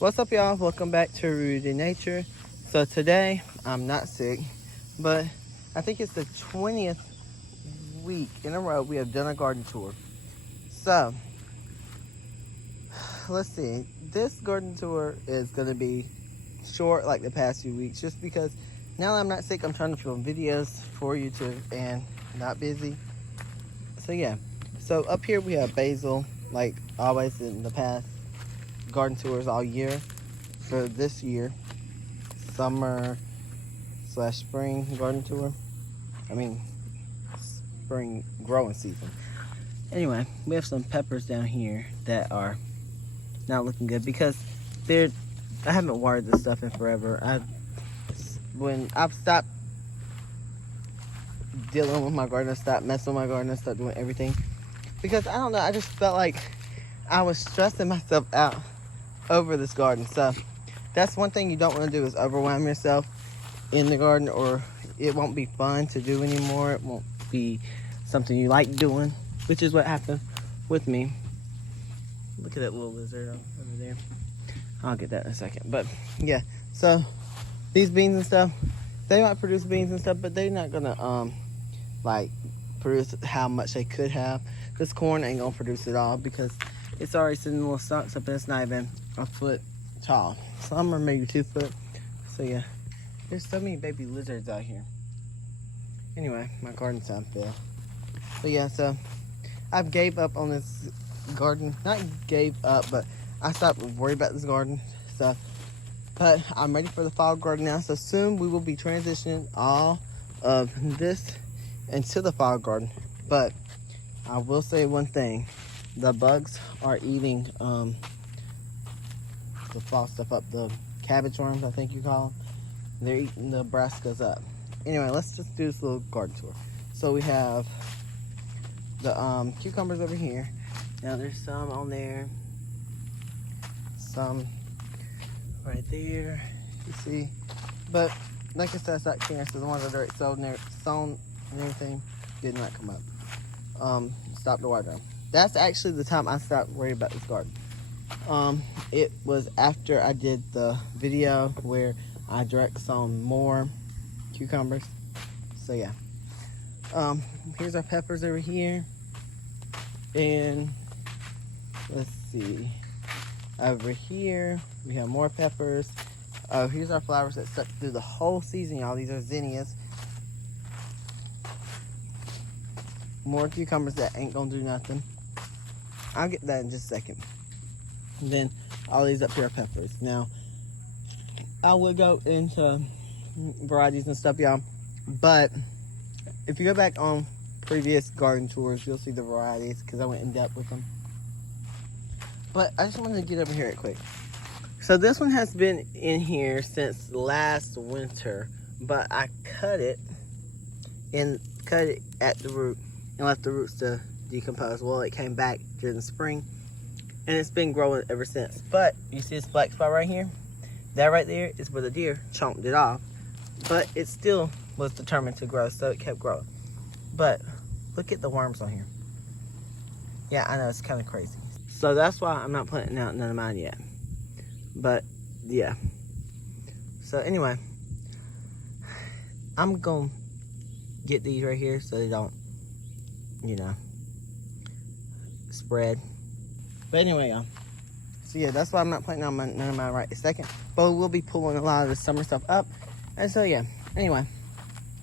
What's up, y'all? Welcome back to Rooted in Nature. So today, I'm not sick, but I think it's the 20th week in a row we have done a garden tour. So, let's see. This garden tour is going to be short like the past few weeks, just because now that I'm not sick, I'm trying to film videos for YouTube and not busy. So yeah. So up here we have basil, like always in the past garden tours all year. For this year, summer/spring garden tour. I mean, spring growing season. Anyway, we have some peppers down here that are not looking good because I haven't watered this stuff in forever. When I've stopped dealing with my garden, I stopped messing with my garden, I stopped doing everything. Because I don't know, I just felt like I was stressing myself out over this garden. So that's one thing you don't want to do, is overwhelm yourself in the garden, or it won't be fun to do anymore. It won't be something you like doing, which is what happened with me. Look at that little lizard over there. I'll get that in a second. But yeah, so these beans and stuff, they might produce beans and stuff, but they're not gonna like produce how much they could have. This corn ain't gonna produce it all because it's already sitting in little stalks up, and it's not even a foot tall. Some are maybe 2 foot. So yeah, there's so many baby lizards out here. Anyway, my garden sound failed. But yeah, so I've gave up on this garden. Not gave up, but I stopped worrying about this garden stuff. But I'm ready for the fall garden now. So soon we will be transitioning all of this into the fall garden. But I will say one thing. The bugs are eating the fall stuff up. The cabbage worms, I think you call them. They're eating the brassicas up. Anyway, let's just do this little garden tour. So we have the cucumbers over here. Now there's some on there. Some right there. You see? But like I said, I stopped caring. So the ones that are sown and everything did not come up. Stop the water down. That's actually the time I stopped worrying about this garden. It was after I did the video where I direct sown more cucumbers. So yeah. Here's our peppers over here. And let's see. Over here we have more peppers. Here's our flowers that stuck through the whole season, y'all. These are zinnias. More cucumbers that ain't gonna do nothing. I'll get that in just a second. And then all these up here are peppers. Now, I will go into varieties and stuff, y'all. But if you go back on previous garden tours, you'll see the varieties because I went in depth with them. But I just wanted to get over here real quick. So this one has been in here since last winter, but I cut it at the root and left the roots to decompose. Well, it came back during the spring, and it's been growing ever since. But you see this black spot right here? That right there is where the deer chomped it off, but it still was determined to grow, so it kept growing. But look at the worms on here. Yeah, I know, it's kind of crazy. So that's why I'm not planting out none of mine yet. But yeah. So anyway, I'm gonna get these right here so they don't, you know, spread. But anyway, y'all. So yeah, that's why I'm not planting on none of mine right this second. But we'll be pulling a lot of the summer stuff up. And so yeah. Anyway,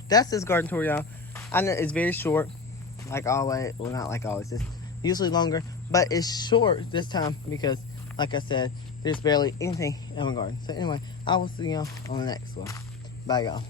that's this garden tour, y'all. I know it's very short, like always. Well, not like always. It's usually longer, but it's short this time because, like I said, there's barely anything in my garden. So anyway, I will see y'all on the next one. Bye, y'all.